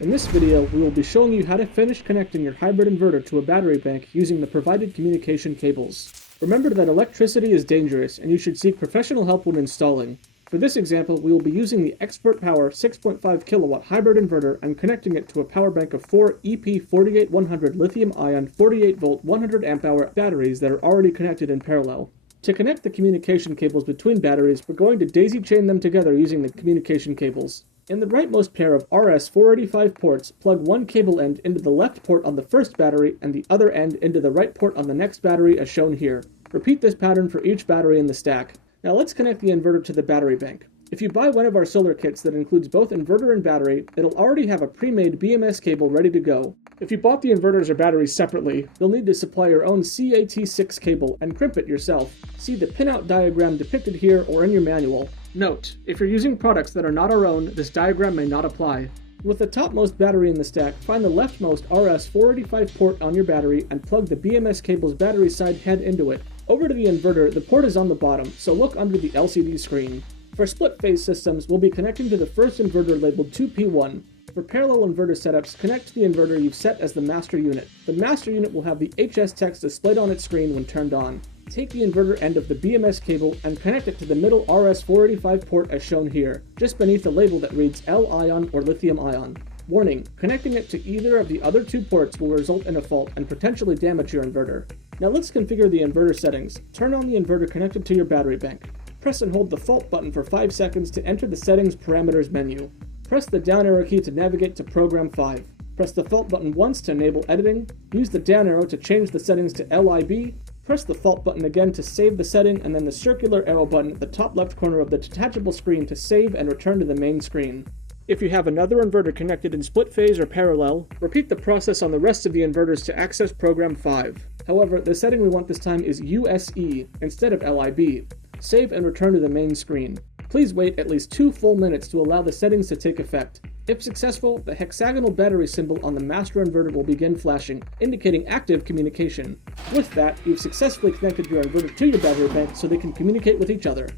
In this video, we will be showing you how to finish connecting your hybrid inverter to a battery bank using the provided communication cables. Remember that electricity is dangerous and you should seek professional help when installing. For this example, we will be using the ExpertPower 6.5 kilowatt hybrid inverter and connecting it to a power bank of 4 EP48100 lithium-ion 48 volt 100 amp hour batteries that are already connected in parallel. To connect the communication cables between batteries, we're going to daisy chain them together using the communication cables. In the rightmost pair of RS485 ports, plug one cable end into the left port on the first battery and the other end into the right port on the next battery as shown here. Repeat this pattern for each battery in the stack. Now let's connect the inverter to the battery bank. If you buy one of our solar kits that includes both inverter and battery, it'll already have a pre-made BMS cable ready to go. If you bought the inverters or batteries separately, you'll need to supply your own CAT6 cable and crimp it yourself. See the pinout diagram depicted here or in your manual. Note, if you're using products that are not our own, this diagram may not apply. With the topmost battery in the stack, find the leftmost RS485 port on your battery and plug the BMS cable's battery side head into it. Over to the inverter, the port is on the bottom, so look under the LCD screen. For split-phase systems, we'll be connecting to the first inverter labeled 2P1. For parallel inverter setups, connect to the inverter you've set as the master unit. The master unit will have the HS text displayed on its screen when turned on. Take the inverter end of the BMS cable and connect it to the middle RS485 port as shown here, just beneath the label that reads L-ion or lithium-ion. Warning, connecting it to either of the other two ports will result in a fault and potentially damage your inverter. Now let's configure the inverter settings. Turn on the inverter connected to your battery bank. Press and hold the fault button for 5 seconds to enter the settings parameters menu. Press the down arrow key to navigate to program 5. Press the fault button once to enable editing. Use the down arrow to change the settings to LIB. Press the fault button again to save the setting and then the circular arrow button at the top left corner of the detachable screen to save and return to the main screen. If you have another inverter connected in split phase or parallel, repeat the process on the rest of the inverters to access program 5. However, the setting we want this time is USE instead of LIB. Save and return to the main screen. Please wait at least 2 full minutes to allow the settings to take effect. If successful, the hexagonal battery symbol on the master inverter will begin flashing, indicating active communication. With that, you've successfully connected your inverter to your battery bank so they can communicate with each other.